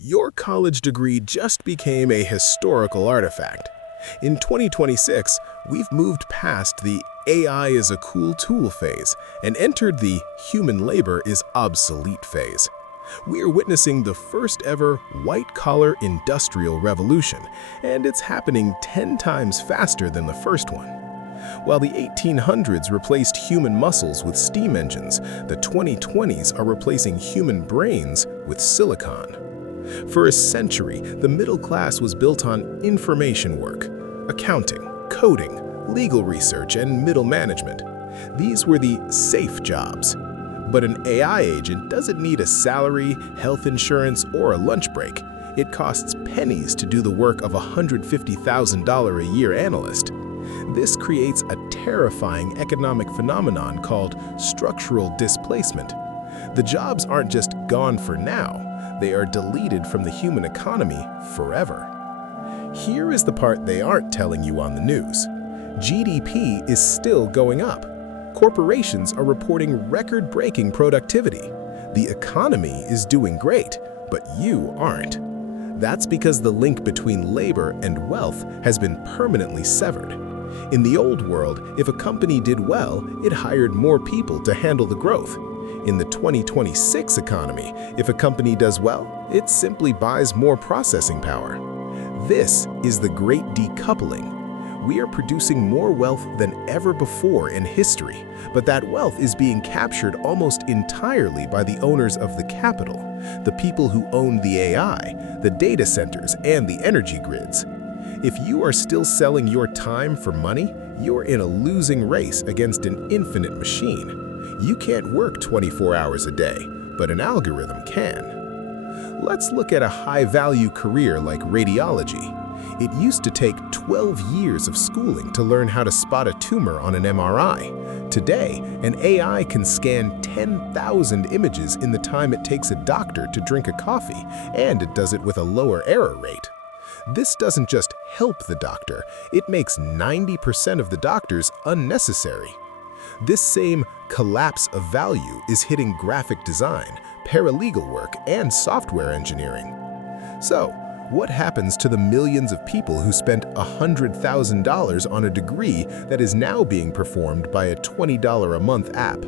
Your college degree just became a historical artifact. In 2026, we've moved past the AI is a cool tool phase and entered the human labor is obsolete phase. We are witnessing the first ever white-collar industrial revolution, and it's happening 10 times faster than the first one. While the 1800s replaced human muscles with steam engines, the 2020s are replacing human brains with silicon. For a century, the middle class was built on information work, accounting, coding, legal research, and middle management. These were the safe jobs. But an AI agent doesn't need a salary, health insurance, or a lunch break. It costs pennies to do the work of a $150,000 a year analyst. This creates a terrifying economic phenomenon called structural displacement. The jobs aren't just gone for now, they are deleted from the human economy forever. Here is the part they aren't telling you on the news. GDP is still going up. Corporations are reporting record-breaking productivity. The economy is doing great, but you aren't. That's because the link between labor and wealth has been permanently severed. In the old world, if a company did well, it hired more people to handle the growth. In the 2026 economy, if a company does well, it simply buys more processing power. This is the great decoupling. We are producing more wealth than ever before in history, but that wealth is being captured almost entirely by the owners of the capital, the people who own the AI, the data centers, and the energy grids. If you are still selling your time for money, you're in a losing race against an infinite machine. You can't work 24 hours a day, but an algorithm can. Let's look at a high-value career like radiology. It used to take 12 years of schooling to learn how to spot a tumor on an MRI. Today, an AI can scan 10,000 images in the time it takes a doctor to drink a coffee, and it does it with a lower error rate. This doesn't just help the doctor, it makes 90% of the doctors unnecessary. This same collapse of value is hitting graphic design, paralegal work, and software engineering. So, what happens to the millions of people who spent $100,000 on a degree that is now being performed by a $20 a month app?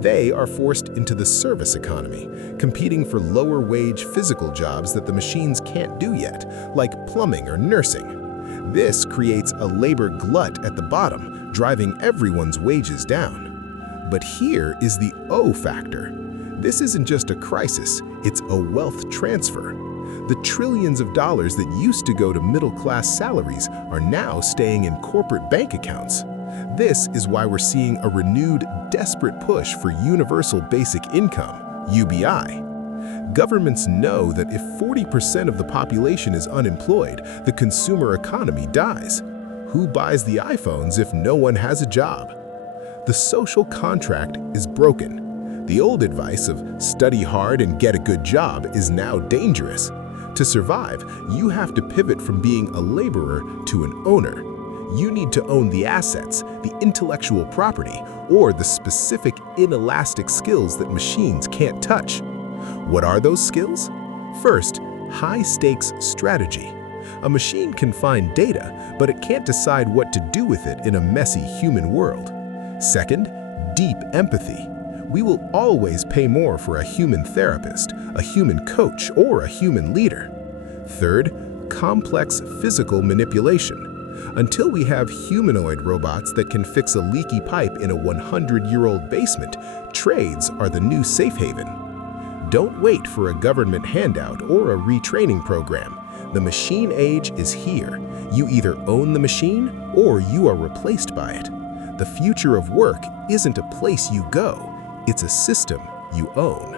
They are forced into the service economy, competing for lower-wage physical jobs that the machines can't do yet, like plumbing or nursing. This creates a labor glut at the bottom, driving everyone's wages down. But here is the O factor. This isn't just a crisis, it's a wealth transfer. The trillions of dollars that used to go to middle-class salaries are now staying in corporate bank accounts. This is why we're seeing a renewed, desperate push for universal basic income, UBI. Governments know that if 40% of the population is unemployed, the consumer economy dies. Who buys the iPhones if no one has a job? The social contract is broken. The old advice of study hard and get a good job is now dangerous. To survive, you have to pivot from being a laborer to an owner. You need to own the assets, the intellectual property, or the specific inelastic skills that machines can't touch. What are those skills? First, high-stakes strategy. A machine can find data, but it can't decide what to do with it in a messy human world. Second, deep empathy. We will always pay more for a human therapist, a human coach, or a human leader. Third, complex physical manipulation. Until we have humanoid robots that can fix a leaky pipe in a 100-year-old basement, trades are the new safe haven. Don't wait for a government handout or a retraining program. The machine age is here. You either own the machine or you are replaced by it. The future of work isn't a place you go, it's a system you own.